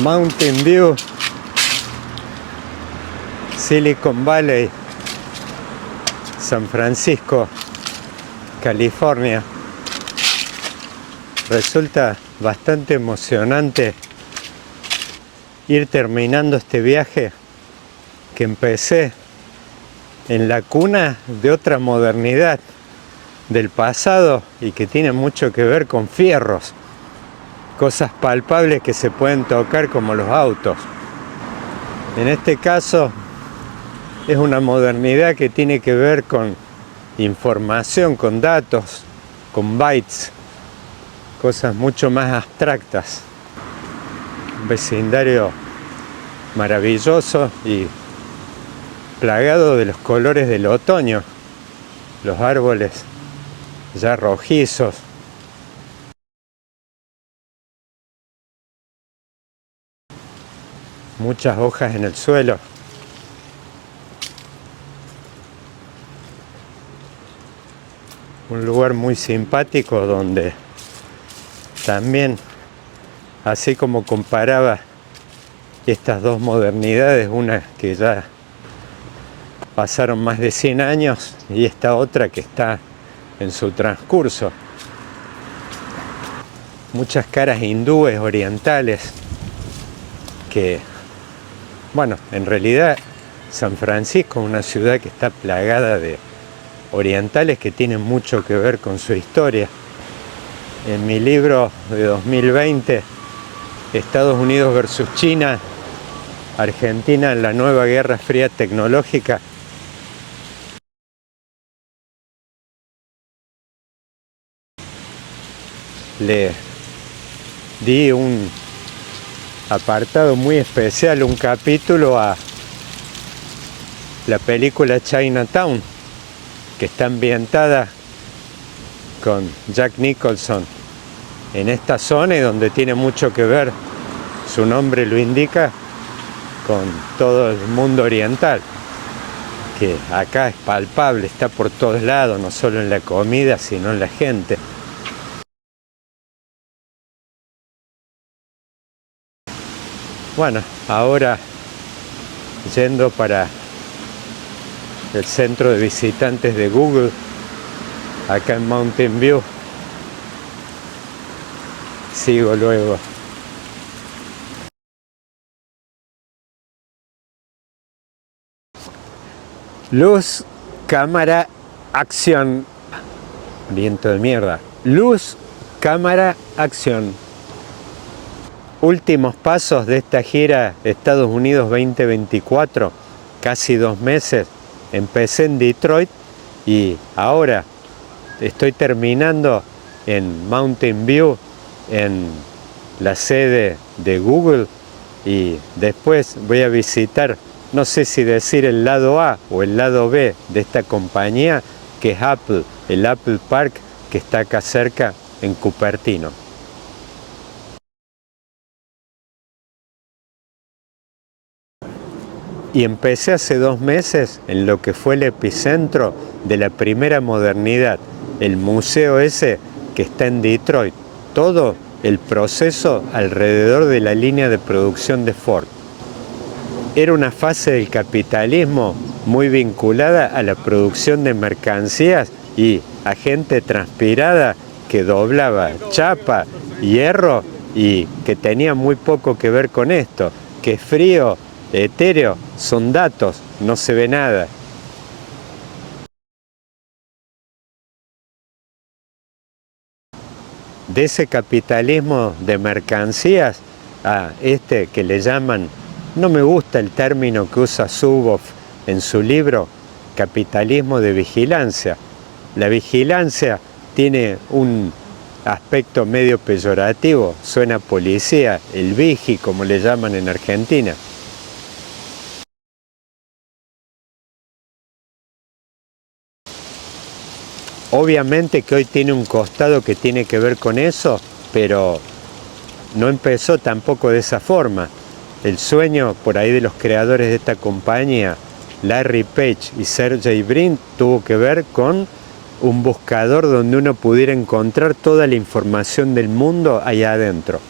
Mountain View, Silicon Valley, San Francisco, California. Resulta bastante emocionante ir terminando este viaje que empecé en la cuna de otra modernidad del pasado y que tiene mucho que ver con fierros, cosas palpables que se pueden tocar como los autos. En este caso es una modernidad que tiene que ver con información, con datos, con bytes, cosas mucho más abstractas. Un vecindario maravilloso y plagado de los colores del otoño, los árboles ya rojizos, muchas hojas en el suelo. Un lugar muy simpático donde también, así como comparaba estas dos modernidades, una que ya pasaron más de 100 años y esta otra que está en su transcurso. Muchas caras hindúes, orientales, que, bueno, en realidad San Francisco es una ciudad que está plagada de orientales que tienen mucho que ver con su historia. En mi libro de 2020, Estados Unidos versus China, Argentina en la nueva Guerra Fría tecnológica, le di un apartado muy especial, un capítulo a la película Chinatown, que está ambientada con Jack Nicholson en esta zona y donde tiene mucho que ver, su nombre lo indica, con todo el mundo oriental, que acá es palpable, está por todos lados, no solo en la comida, sino en la gente. Bueno, ahora yendo para el centro de visitantes de Google, acá en Mountain View, sigo luego. Luz, cámara, acción. Viento de mierda. Luz, cámara, acción. Últimos pasos de esta gira Estados Unidos 2024, casi 2 meses. Empecé en Detroit y ahora estoy terminando en Mountain View, en la sede de Google, y después voy a visitar, no sé si decir el lado A o el lado B de esta compañía, que es Apple, el Apple Park, que está acá cerca en Cupertino. Y empecé hace 2 meses en lo que fue el epicentro de la primera modernidad, el museo ese que está en Detroit. Todo el proceso alrededor de la línea de producción de Ford. Era una fase del capitalismo muy vinculada a la producción de mercancías y a gente transpirada que doblaba chapa, hierro y que tenía muy poco que ver con esto, que frío, etéreo, son datos, no se ve nada. De ese capitalismo de mercancías a este que le llaman, no me gusta el término que usa Zuboff en su libro, capitalismo de vigilancia. La vigilancia tiene un aspecto medio peyorativo, suena a policía, el vigi como le llaman en Argentina. Obviamente que hoy tiene un costado que tiene que ver con eso, pero no empezó tampoco de esa forma. El sueño por ahí de los creadores de esta compañía, Larry Page y Sergey Brin, tuvo que ver con un buscador donde uno pudiera encontrar toda la información del mundo allá adentro.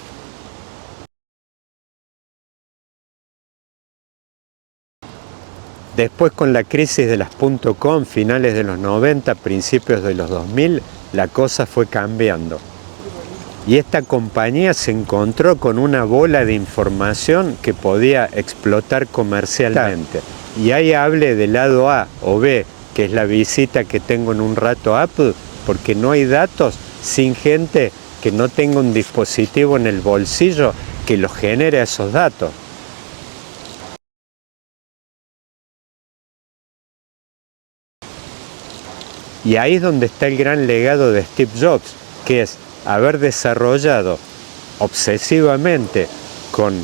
Después, con la crisis de las .com, finales de los 90, principios de los 2000, la cosa fue cambiando. Y esta compañía se encontró con una bola de información que podía explotar comercialmente. Y ahí hable del lado A o B, que es la visita que tengo en un rato a Apple, porque no hay datos sin gente que no tenga un dispositivo en el bolsillo que los genere esos datos. Y ahí es donde está el gran legado de Steve Jobs, que es haber desarrollado obsesivamente con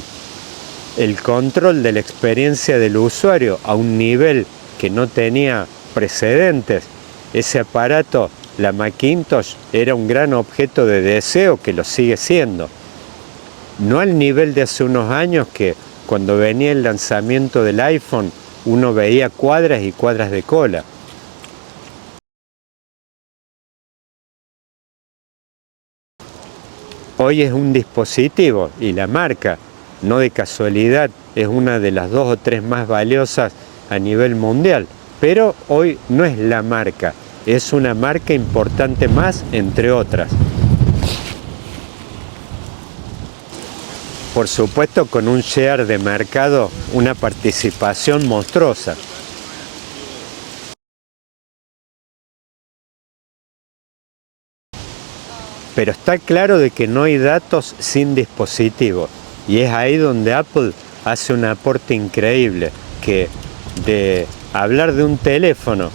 el control de la experiencia del usuario a un nivel que no tenía precedentes. Ese aparato, la Macintosh, era un gran objeto de deseo que lo sigue siendo. No al nivel de hace unos años que cuando venía el lanzamiento del iPhone uno veía cuadras y cuadras de cola. Hoy es un dispositivo y la marca, no de casualidad, es una de las 2 o 3 más valiosas a nivel mundial. Pero hoy no es la marca, es una marca importante más, entre otras. Por supuesto, con un share de mercado, una participación monstruosa. Pero está claro de que no hay datos sin dispositivos. Y es ahí donde Apple hace un aporte increíble, que de hablar de un teléfono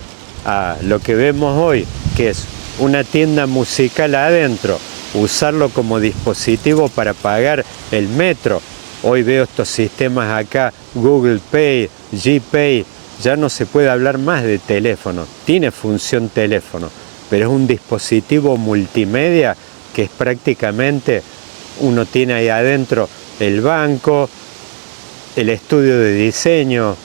a lo que vemos hoy, que es una tienda musical adentro, usarlo como dispositivo para pagar el metro. Hoy veo estos sistemas acá, Google Pay, GPay, ya no se puede hablar más de teléfono, tiene función teléfono, pero es un dispositivo multimedia que es prácticamente, uno tiene ahí adentro el banco, el estudio de diseño.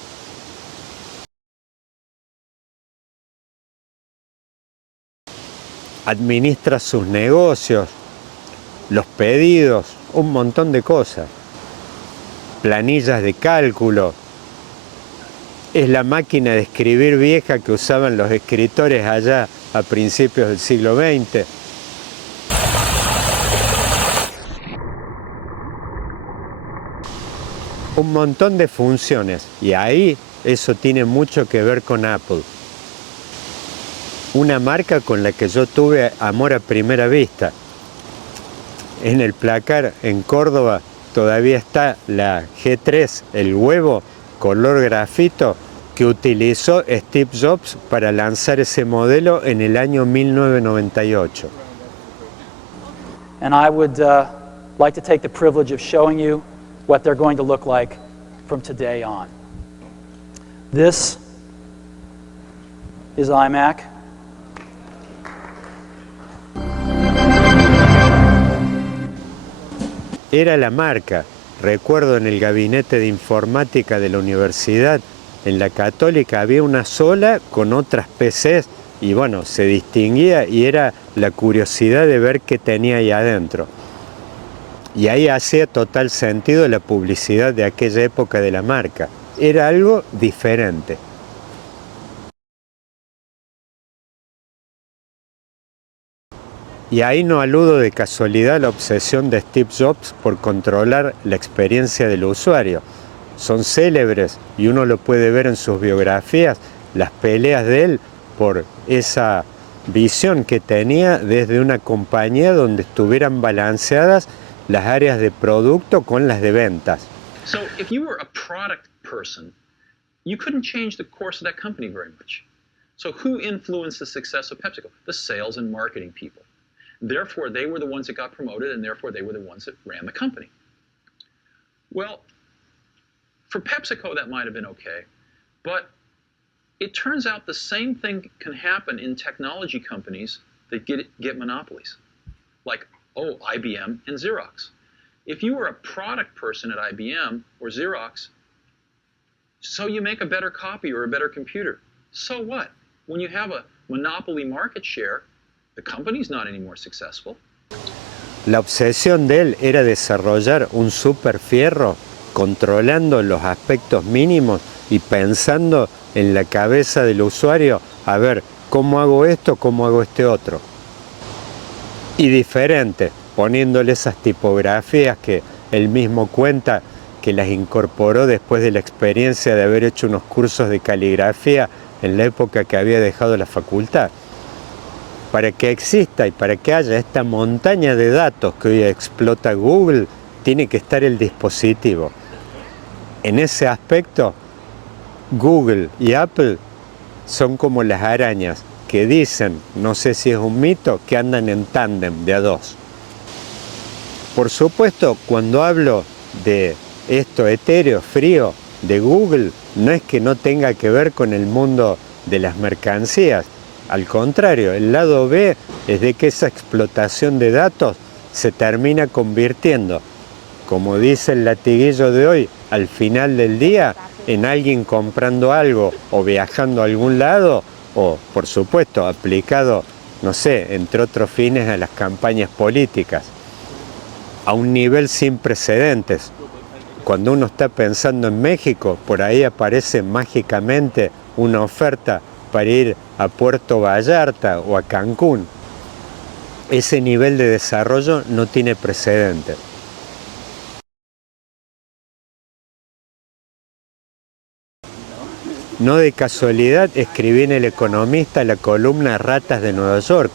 Administra sus negocios, los pedidos, un montón de cosas. Planillas de cálculo. Es la máquina de escribir vieja que usaban los escritores allá a principios del siglo XX. Un montón de funciones, y ahí eso tiene mucho que ver con Apple. Una marca con la que yo tuve amor a primera vista. En el placar en Córdoba todavía está la G3, el huevo color grafito que utilizó Steve Jobs para lanzar ese modelo en el año 1998. And I would like to take the privilege of showing you what they're going to look like from today on. This is iMac. Era la marca. Recuerdo en el gabinete de informática de la universidad, en la Católica había una sola con otras PCs y bueno, se distinguía y era la curiosidad de ver qué tenía ahí adentro. Y ahí hacía total sentido la publicidad de aquella época de la marca. Era algo diferente. Y ahí no aludo de casualidad a la obsesión de Steve Jobs por controlar la experiencia del usuario. Son célebres y uno lo puede ver en sus biografías, las peleas de él por esa visión que tenía desde una compañía donde estuvieran balanceadas las áreas de producto con las de ventas. So if you were a product person, you couldn't change the course of that company very much. So who influenced the success of PepsiCo? The sales and marketing people. Therefore, they were the ones that got promoted, and therefore they were the ones that ran the company. Well, for PepsiCo, that might have been okay, but it turns out the same thing can happen in technology companies that get monopolies, like, IBM and Xerox. If you were a product person at IBM or Xerox, so you make a better copy or a better computer. So what? When you have a monopoly market share, the company's not any more successful. La obsesión de él era desarrollar un super fierro controlando los aspectos mínimos y pensando en la cabeza del usuario, a ver, ¿cómo hago esto? ¿Cómo hago este otro? Y diferente, poniéndole esas tipografías que él mismo cuenta que las incorporó después de la experiencia de haber hecho unos cursos de caligrafía en la época que había dejado la facultad. Para que exista y para que haya esta montaña de datos que hoy explota Google, tiene que estar el dispositivo. En ese aspecto, Google y Apple son como las arañas que dicen, no sé si es un mito, que andan en tándem de a dos. Por supuesto, cuando hablo de esto etéreo, frío, de Google, no es que no tenga que ver con el mundo de las mercancías. Al contrario, el lado B es de que esa explotación de datos se termina convirtiendo, como dice el latiguillo de hoy, al final del día, en alguien comprando algo o viajando a algún lado, o por supuesto aplicado, no sé, entre otros fines a las campañas políticas, a un nivel sin precedentes. Cuando uno está pensando en México, por ahí aparece mágicamente una oferta para ir a Puerto Vallarta o a Cancún. Ese nivel de desarrollo no tiene precedentes. No de casualidad escribí en El Economista la columna Ratas de Nueva York.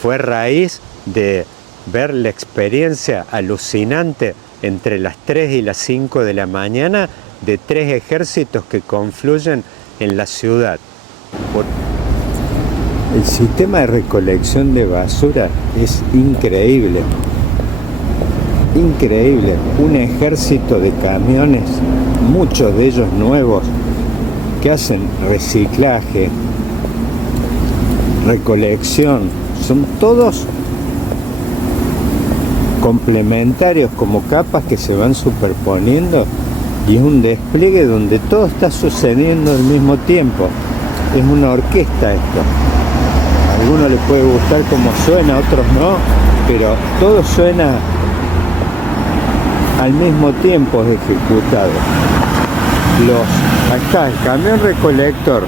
Fue raíz de ver la experiencia alucinante entre las 3 y las 5 de la mañana de 3 ejércitos que confluyen en la ciudad. El sistema de recolección de basura es increíble. Increíble. Un ejército de camiones, muchos de ellos nuevos, que hacen reciclaje, recolección, son todos complementarios como capas que se van superponiendo y es un despliegue donde todo está sucediendo al mismo tiempo. Es una orquesta esto. A algunos les puede gustar cómo suena, a otros no, pero todo suena al mismo tiempo, es ejecutado. Acá el camión recolector,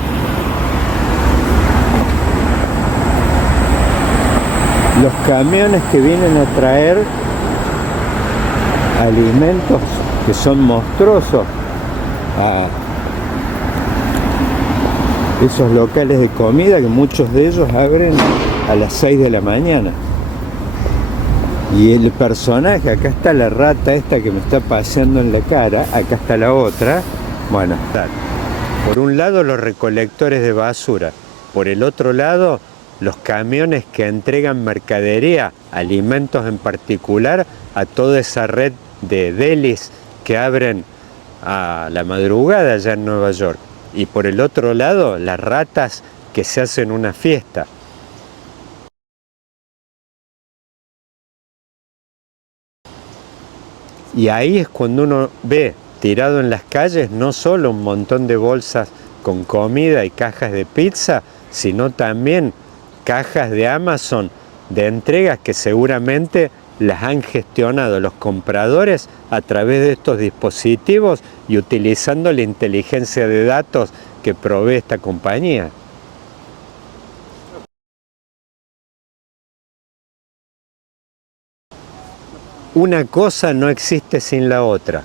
los camiones que vienen a traer alimentos que son monstruosos a esos locales de comida, que muchos de ellos abren a las 6 de la mañana. Y el personaje, acá está la rata esta que me está paseando en la cara, acá está la otra. Bueno, por un lado los recolectores de basura, por el otro lado los camiones que entregan mercadería, alimentos en particular, a toda esa red de delis que abren a la madrugada allá en Nueva York. Y por el otro lado, las ratas que se hacen una fiesta. Y ahí es cuando uno ve tirado en las calles no solo un montón de bolsas con comida y cajas de pizza, sino también cajas de Amazon de entregas que seguramente las han gestionado los compradores a través de estos dispositivos y utilizando la inteligencia de datos que provee esta compañía. Una cosa no existe sin la otra.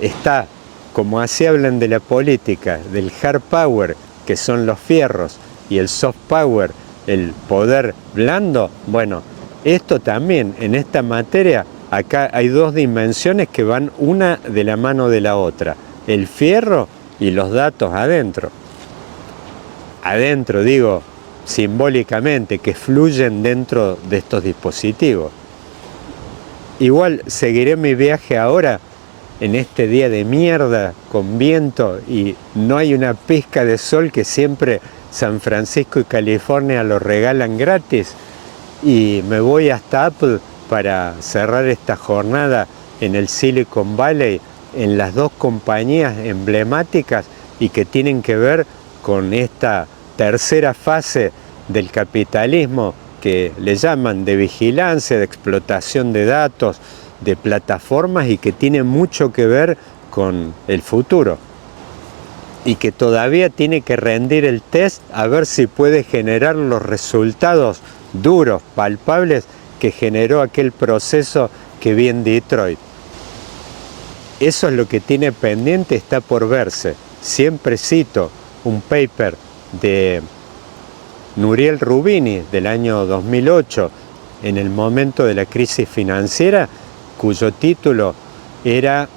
Está, como así hablan de la política, del hard power, que son los fierros, y el soft power, el poder blando. Bueno, esto también, en esta materia, acá hay dos dimensiones que van una de la mano de la otra. El fierro y los datos adentro. Adentro, digo, simbólicamente, que fluyen dentro de estos dispositivos. Igual seguiré mi viaje ahora, en este día de mierda, con viento y no hay una pizca de sol que siempre San Francisco y California lo regalan gratis. Y me voy hasta Apple para cerrar esta jornada en el Silicon Valley, en las dos compañías emblemáticas y que tienen que ver con esta tercera fase del capitalismo que le llaman de vigilancia, de explotación de datos, de plataformas y que tiene mucho que ver con el futuro. y que todavía tiene que rendir el test a ver si puede generar los resultados duros, palpables, que generó aquel proceso que vi en Detroit. Eso es lo que tiene pendiente, está por verse. Siempre cito un paper de Nouriel Roubini del año 2008, en el momento de la crisis financiera, cuyo título era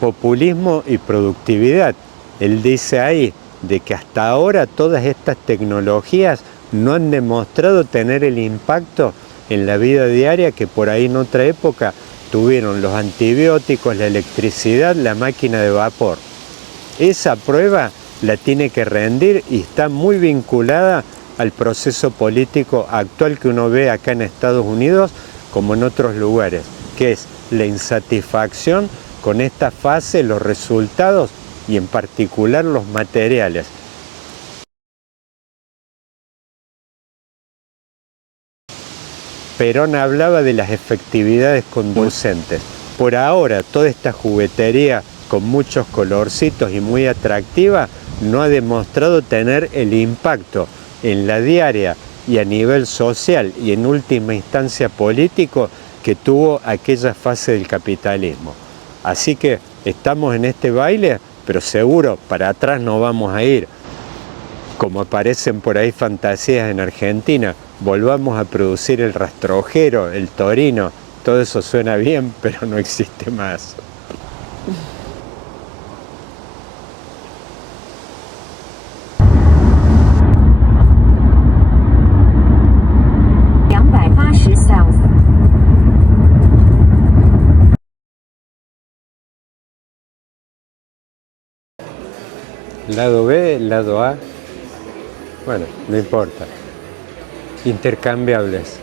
Populismo y Productividad. Él dice ahí de que hasta ahora todas estas tecnologías no han demostrado tener el impacto en la vida diaria que por ahí en otra época tuvieron los antibióticos, la electricidad, la máquina de vapor. Esa prueba la tiene que rendir y está muy vinculada al proceso político actual que uno ve acá en Estados Unidos como en otros lugares, que es la insatisfacción con esta fase, los resultados y en particular los materiales. Perón hablaba de las efectividades conducentes. Por ahora, toda esta juguetería con muchos colorcitos y muy atractiva no ha demostrado tener el impacto en la diaria y a nivel social y en última instancia político que tuvo aquella fase del capitalismo. Así que estamos en este baile, pero seguro para atrás no vamos a ir. Como aparecen por ahí fantasías en Argentina, volvamos a producir el rastrojero, el torino, todo eso suena bien, pero no existe más. Lado B, lado A, bueno, no importa. Intercambiables.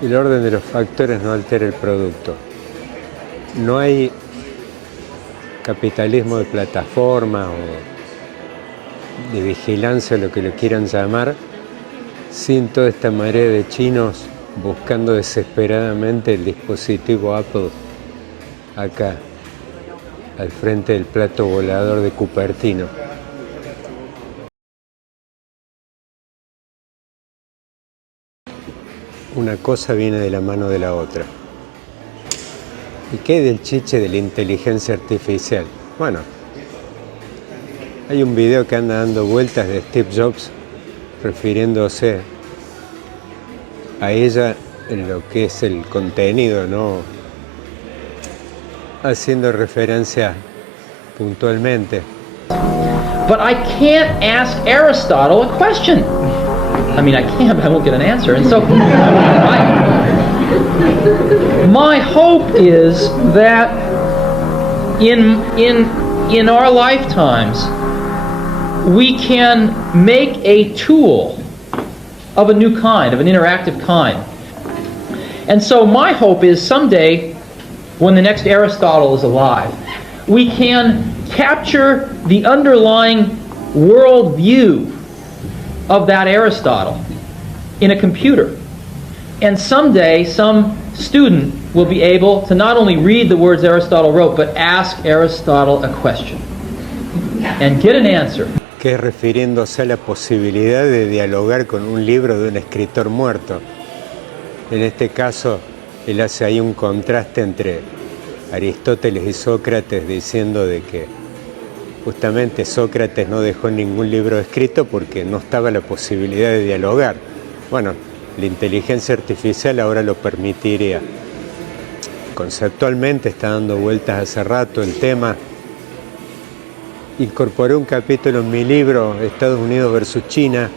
El orden de los factores no altera el producto. No hay capitalismo de plataforma o de vigilancia, lo que lo quieran llamar, sin toda esta marea de chinos buscando desesperadamente el dispositivo Apple acá, al frente del plato volador de Cupertino. Una cosa viene de la mano de la otra. ¿Y qué del chiche de la inteligencia artificial? Bueno, hay un video que anda dando vueltas de Steve Jobs refiriéndose a ella en lo que es el contenido, ¿no? Haciendo referencia puntualmente. But I can't ask Aristotle a question. I mean, I can, but I won't get an answer. And so, my hope is that in our lifetimes, we can make a tool of a new kind, of an interactive kind. And so my hope is someday, when the next Aristotle is alive, we can capture the underlying worldview of that Aristotle in a computer. And someday some student will be able to not only read the words Aristotle wrote, but ask Aristotle a question and get an answer. Que es refiriéndose a la posibilidad de dialogar con un libro de un escritor muerto. En este caso, él hace ahí un contraste entre Aristóteles y Sócrates, diciendo de que justamente Sócrates no dejó ningún libro escrito porque no estaba la posibilidad de dialogar. Bueno, la inteligencia artificial ahora lo permitiría. Conceptualmente está dando vueltas hace rato el tema. Incorporé un capítulo en mi libro Estados Unidos versus China,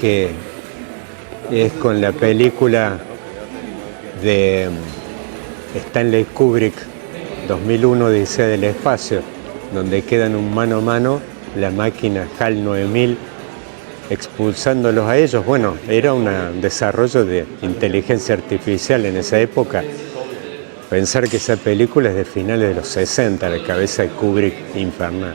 que es con la película de Stanley Kubrick, 2001, Odisea del Espacio, donde quedan un mano a mano la máquina HAL 9000 expulsándolos a ellos. Bueno, era un desarrollo de inteligencia artificial en esa época. Pensar que esa película es de finales de los 60, la cabeza de Kubrick infernal.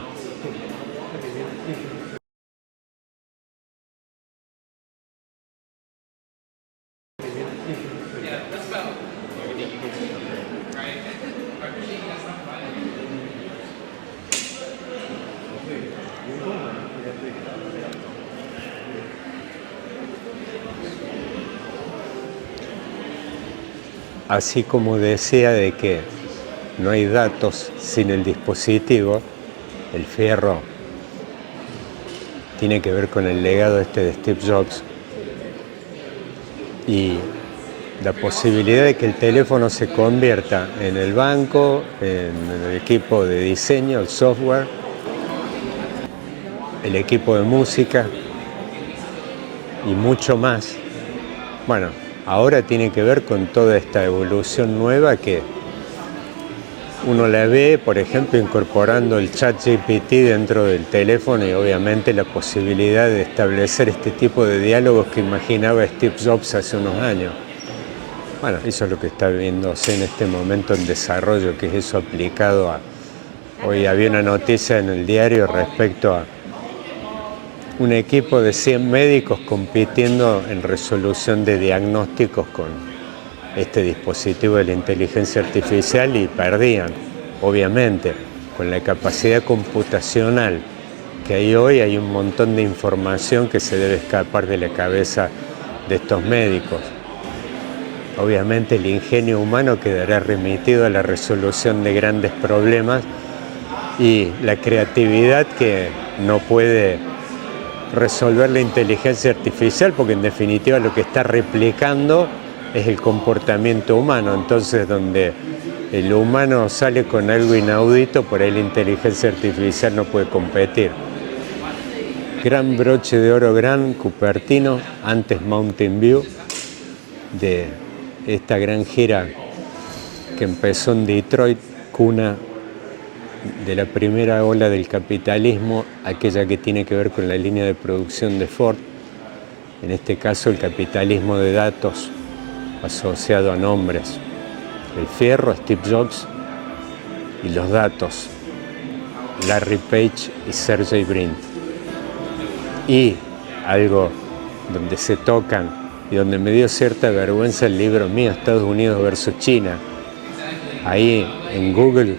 así como decía de que no hay datos sin el dispositivo, el fierro tiene que ver con el legado este de Steve Jobs y la posibilidad de que el teléfono se convierta en el banco, en el equipo de diseño, el software, el equipo de música y mucho más. Bueno, ahora tiene que ver con toda esta evolución nueva que uno la ve, por ejemplo, incorporando el ChatGPT dentro del teléfono y obviamente la posibilidad de establecer este tipo de diálogos que imaginaba Steve Jobs hace unos años. Bueno, eso es lo que está viéndose en este momento en desarrollo, que es eso aplicado a... Hoy había una noticia en el diario respecto a un equipo de 100 médicos compitiendo en resolución de diagnósticos con este dispositivo de la inteligencia artificial y perdían, obviamente, con la capacidad computacional que hay hoy, hay un montón de información que se debe escapar de la cabeza de estos médicos. Obviamente el ingenio humano quedará remitido a la resolución de grandes problemas y la creatividad que no puede resolver la inteligencia artificial, porque en definitiva lo que está replicando es el comportamiento humano. Entonces, donde el humano sale con algo inaudito, por ahí la inteligencia artificial no puede competir. Gran broche de oro, gran Cupertino, antes Mountain View, de esta gran gira que empezó en Detroit, cuna de la primera ola del capitalismo, aquella que tiene que ver con la línea de producción de Ford, en este caso el capitalismo de datos asociado a nombres, el fierro, Steve Jobs, y los datos, Larry Page y Sergey Brin. Y algo donde se tocan y donde me dio cierta vergüenza el libro mío, Estados Unidos versus China. Ahí en Google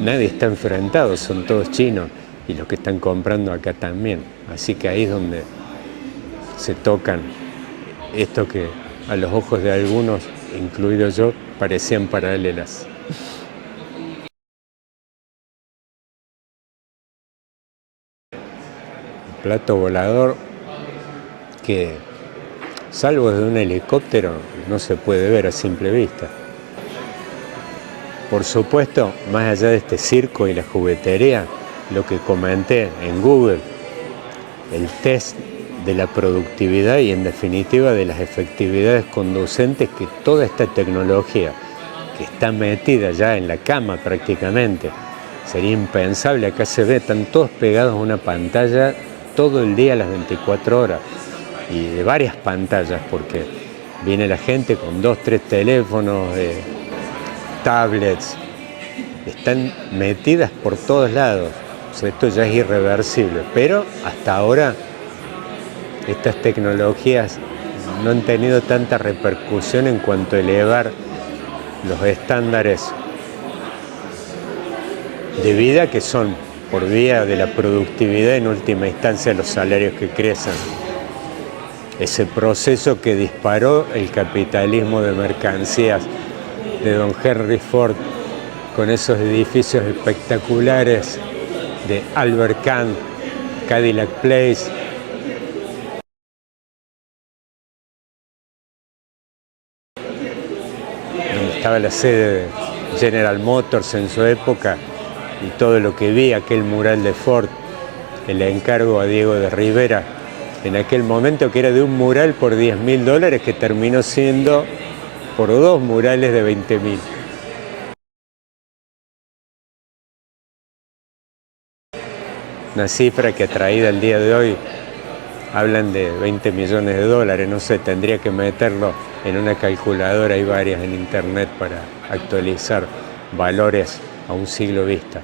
nadie está enfrentado, son todos chinos y los que están comprando acá también. Así que ahí es donde se tocan esto que a los ojos de algunos, incluido yo, parecían paralelas. Un plato volador que, salvo desde un helicóptero, no se puede ver a simple vista. Por supuesto, más allá de este circo y la juguetería, lo que comenté en Google, el test de la productividad y en definitiva de las efectividades conducentes que toda esta tecnología que está metida ya en la cama prácticamente, sería impensable. Acá se ve, están todos pegados a una pantalla todo el día a las 24 horas y de varias pantallas, porque viene la gente con 2, 3 teléfonos, tablets, están metidas por todos lados. O sea, esto ya es irreversible, pero hasta ahora estas tecnologías no han tenido tanta repercusión en cuanto a elevar los estándares de vida, que son por vía de la productividad, en última instancia los salarios que crecen. Ese proceso que disparó el capitalismo de mercancías de don Henry Ford, con esos edificios espectaculares de Albert Kahn, Cadillac Place, donde estaba la sede de General Motors en su época, y todo lo que vi, aquel mural de Ford, el encargo a Diego de Rivera, en aquel momento, que era de un mural por $10.000, que terminó siendo por 2 murales de 20.000. Una cifra que atraída al día de hoy hablan de $20 millones, no sé, tendría que meterlo en una calculadora, hay varias en internet para actualizar valores a un siglo vista.